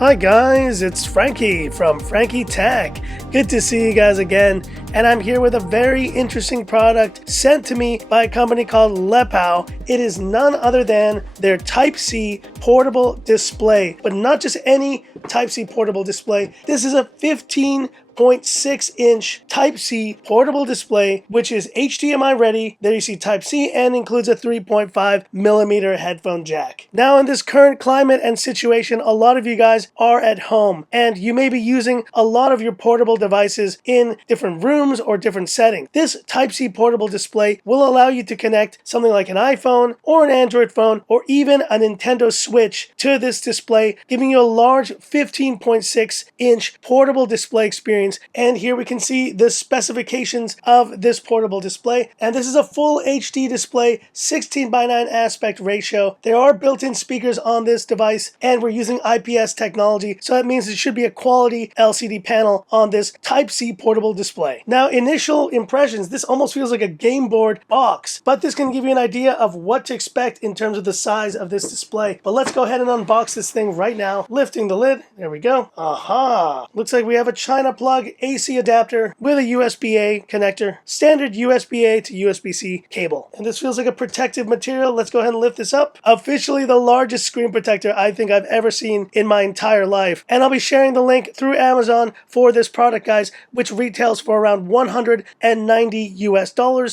Hi guys, it's Frankie from Frankie Tech. Good to see you guys again, and I'm here with a very interesting product sent to me by a company called Lepow. It is none other than their Type-C portable display, but not just any Type-C portable display. This is a 15.6-inch Type-C portable display, which is HDMI ready. There you see Type-C and includes a 3.5 millimeter headphone jack. Now in this current climate and situation, a lot of you guys are at home and you may be using a lot of your portable devices in different rooms or different settings. This Type-C portable display will allow you to connect something like an iPhone or an Android phone or even a Nintendo Switch to this display, giving you a large 15.6-inch portable display experience. And here we can see the specifications of this portable display. And this is a full HD display, 16:9 aspect ratio. There are built-in speakers on this device, and we're using IPS technology, so that means it should be a quality LCD panel on this Type-C portable display. Now, initial impressions, this almost feels like a game board box, but this can give you an idea of what to expect in terms of the size of this display. But let's go ahead and unbox this thing right now. Lifting the lid, there we go. Aha! Looks like we have a China plug AC adapter with a USB-A connector, standard USB-A to USB-C cable. And this feels like a protective material. Let's go ahead and lift this up. Officially the largest screen protector I think I've ever seen in my entire life. And I'll be sharing the link through Amazon for this product, guys, which retails for around $190 US. All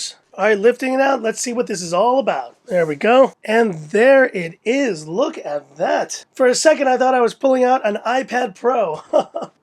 right, lifting it out. Let's see what this is all about. There we go. And there it is. Look at that. For a second, I thought I was pulling out an iPad Pro.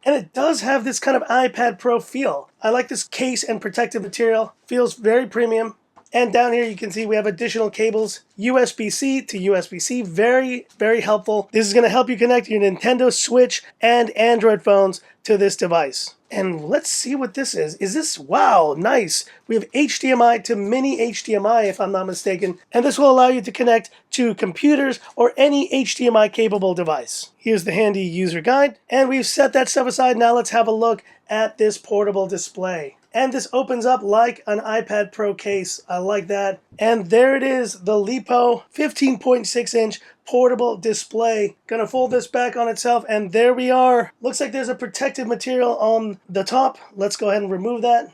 And it does have this kind of iPad Pro feel. I like this case and protective material. Feels very premium. And down here you can see we have additional cables, USB-C to USB-C, very, very helpful. This is going to help you connect your Nintendo Switch and Android phones to this device. And let's see what this is. Is this, wow, nice. We have HDMI to mini HDMI if I'm not mistaken. And this will allow you to connect to computers or any HDMI capable device. Here's the handy user guide. And we've set that stuff aside. Now let's have a look at this portable display. And this opens up like an iPad Pro case. I like that. And there it is, the Lepow 15.6-inch portable display. Gonna fold this back on itself, and there we are. Looks like there's a protective material on the top. Let's go ahead and remove that.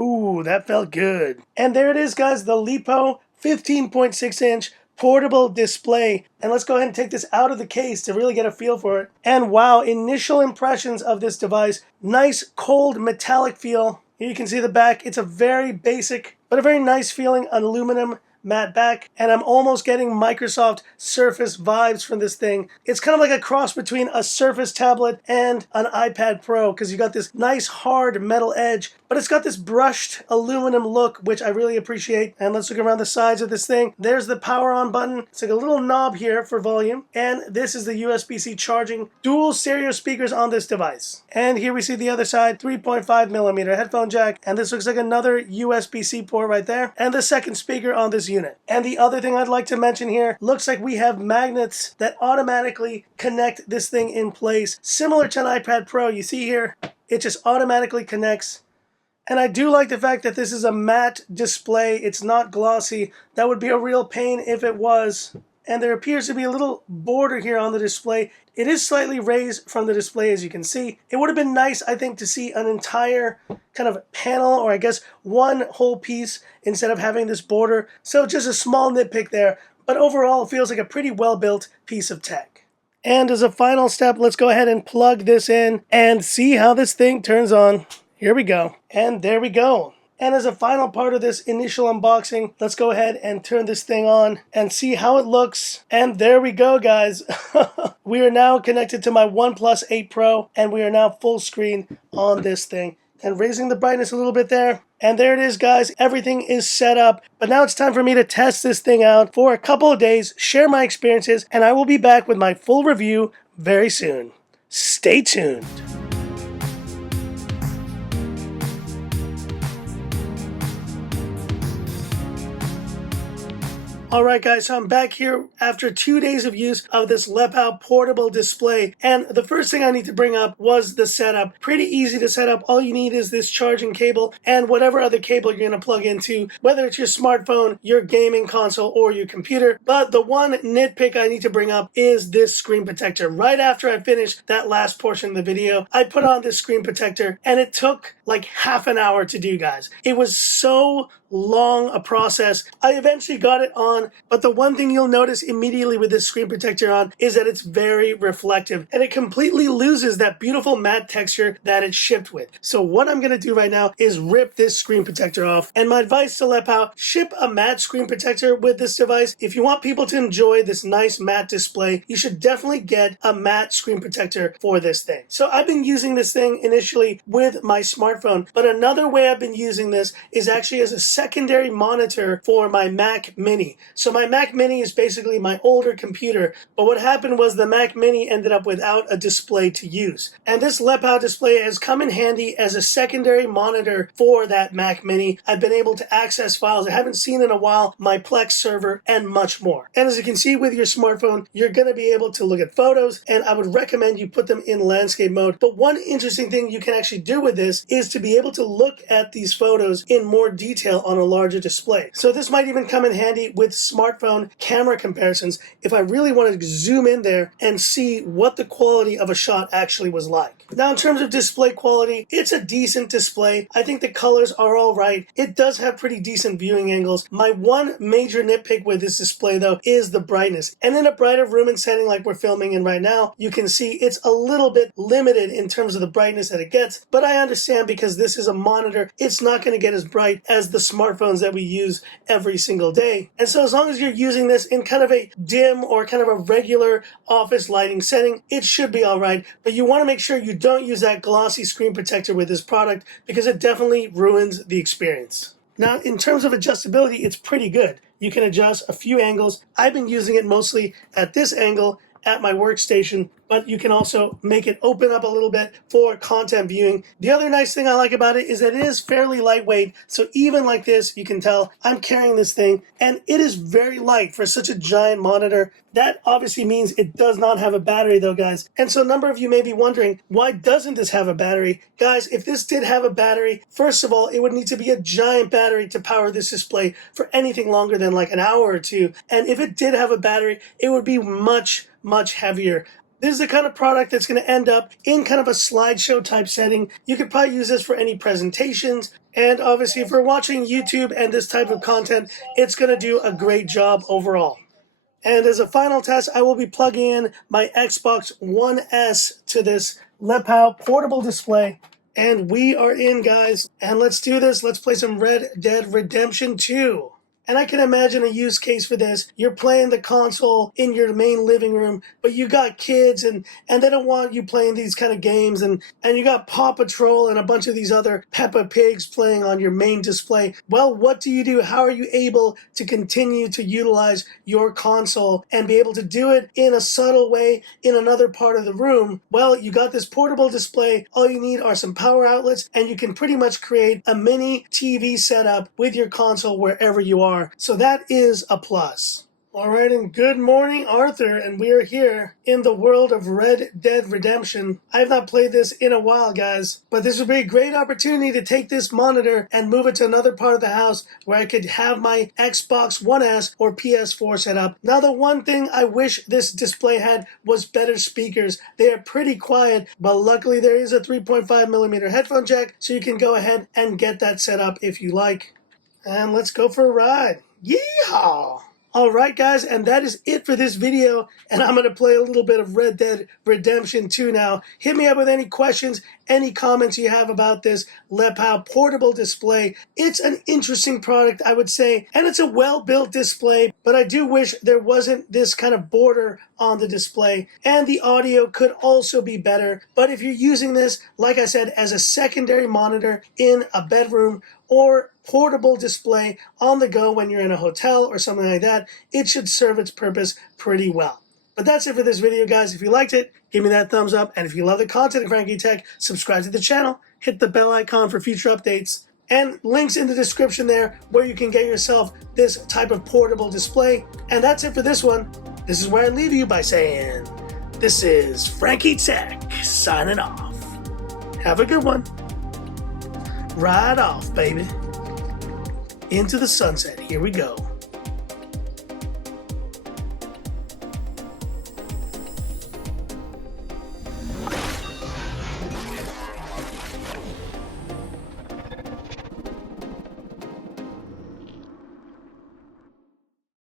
Ooh, that felt good. And there it is, guys, the Lepow 15.6-inch portable display. And let's go ahead and take this out of the case to really get a feel for it. And wow, initial impressions of this device. Nice cold metallic feel. Here you can see the back. It's a very basic but a very nice feeling aluminum matte back, and I'm almost getting Microsoft Surface vibes from this thing. It's kind of like a cross between a Surface tablet and an iPad Pro, because you got this nice hard metal edge, but it's got this brushed aluminum look, which I really appreciate. And let's look around the sides of this thing. There's the power on button. It's like a little knob here for volume, and this is the USB-C charging. Dual stereo speakers on this device. And here we see the other side, 3.5 millimeter headphone jack, and this looks like another USB-C port right there, and the second speaker on this unit. And the other thing I'd like to mention here, looks like we have magnets that automatically connect this thing in place, similar to an iPad Pro. You see here, it just automatically connects. And I do like the fact that this is a matte display. It's not glossy. That would be a real pain if it was. And there appears to be a little border here on the display. It is slightly raised from the display, as you can see. It would have been nice, I think, to see an entire kind of panel, or I guess one whole piece, instead of having this border. So just a small nitpick there. But overall, it feels like a pretty well-built piece of tech. And as a final step, let's go ahead and plug this in and see how this thing turns on. Here we go. And there we go. And as a final part of this initial unboxing, let's go ahead and turn this thing on and see how it looks. And there we go, guys. We are now connected to my OnePlus 8 Pro, and we are now full screen on this thing. And raising the brightness a little bit there. And there it is, guys. Everything is set up. But now it's time for me to test this thing out for a couple of days, share my experiences, and I will be back with my full review very soon. Stay tuned. Alright guys, so I'm back here after 2 days of use of this Lepow portable display, and the first thing I need to bring up was the setup. Pretty easy to set up. All you need is this charging cable and whatever other cable you're going to plug into, whether it's your smartphone, your gaming console, or your computer. But the one nitpick I need to bring up is this screen protector. Right after I finished that last portion of the video, I put on this screen protector and it took like half an hour to do, guys. It was so long a process. I eventually got it on, but the one thing you'll notice immediately with this screen protector on is that it's very reflective and it completely loses that beautiful matte texture that it's shipped with. So what I'm going to do right now is rip this screen protector off, and my advice to Lepow, ship a matte screen protector with this device. If you want people to enjoy this nice matte display, you should definitely get a matte screen protector for this thing. So I've been using this thing initially with my smartphone, but another way I've been using this is actually as a secondary monitor for my Mac Mini. So my Mac Mini is basically my older computer, but what happened was the Mac Mini ended up without a display to use. And this Lepow display has come in handy as a secondary monitor for that Mac Mini. I've been able to access files I haven't seen in a while, my Plex server, and much more. And as you can see with your smartphone, you're going to be able to look at photos, and I would recommend you put them in landscape mode. But one interesting thing you can actually do with this is to be able to look at these photos in more detail on a larger display. So this might even come in handy with smartphone camera comparisons if I really want to zoom in there and see what the quality of a shot actually was like. Now in terms of display quality, it's a decent display. I think the colors are all right. It does have pretty decent viewing angles. My one major nitpick with this display though is the brightness. And in a brighter room and setting like we're filming in right now, you can see it's a little bit limited in terms of the brightness that it gets, but I understand because this is a monitor, it's not going to get as bright as the smartphones that we use every single day. And so as long as you're using this in kind of a dim or kind of a regular office lighting setting, it should be all right. But you want to make sure you don't use that glossy screen protector with this product because it definitely ruins the experience. Now, in terms of adjustability, it's pretty good. You can adjust a few angles. I've been using it mostly at this angle at my workstation, but you can also make it open up a little bit for content viewing. The other nice thing I like about it is that it is fairly lightweight, so even like this, you can tell I'm carrying this thing, and it is very light for such a giant monitor. That obviously means it does not have a battery though, guys. And so a number of you may be wondering, why doesn't this have a battery? Guys, if this did have a battery, first of all, it would need to be a giant battery to power this display for anything longer than like an hour or two. And if it did have a battery, it would be much heavier. This is the kind of product that's going to end up in kind of a slideshow type setting. You could probably use this for any presentations. And obviously, if you're watching YouTube and this type of content, it's going to do a great job overall. And as a final test, I will be plugging in my Xbox One S to this Lepow portable display. And we are in, guys. And let's do this. Let's play some Red Dead Redemption 2. And I can imagine a use case for this. You're playing the console in your main living room, but you got kids and they don't want you playing these kind of games, and you got Paw Patrol and a bunch of these other Peppa Pigs playing on your main display. Well, what do you do? How are you able to continue to utilize your console and be able to do it in a subtle way in another part of the room? Well, you got this portable display. All you need are some power outlets, and you can pretty much create a mini TV setup with your console wherever you are. So that is a plus. Alright, and good morning, Arthur, and we are here in the world of Red Dead Redemption. I have not played this in a while, guys, but this would be a great opportunity to take this monitor and move it to another part of the house where I could have my Xbox One S or PS4 set up. Now, the one thing I wish this display had was better speakers. They are pretty quiet, but luckily there is a 3.5mm headphone jack, so you can go ahead and get that set up if you like. And let's go for a ride. Yeehaw! Alright guys, and that is it for this video, and I'm going to play a little bit of Red Dead Redemption 2 now. Hit me up with any questions, any comments you have about this Lepow portable display. It's an interesting product, I would say, and it's a well-built display, but I do wish there wasn't this kind of border on the display, and the audio could also be better. But if you're using this, like I said, as a secondary monitor in a bedroom or portable display on the go when you're in a hotel or something like that, it should serve its purpose pretty well. But that's it for this video, guys. If you liked it, give me that thumbs up. And if you love the content of Frankie Tech, subscribe to the channel, hit the bell icon for future updates. and links in the description there where you can get yourself this type of portable display. And that's it for this one. This is where I leave you by saying, this is Frankie Tech signing off. Have a good one. Ride off, baby. Into the sunset. Here we go.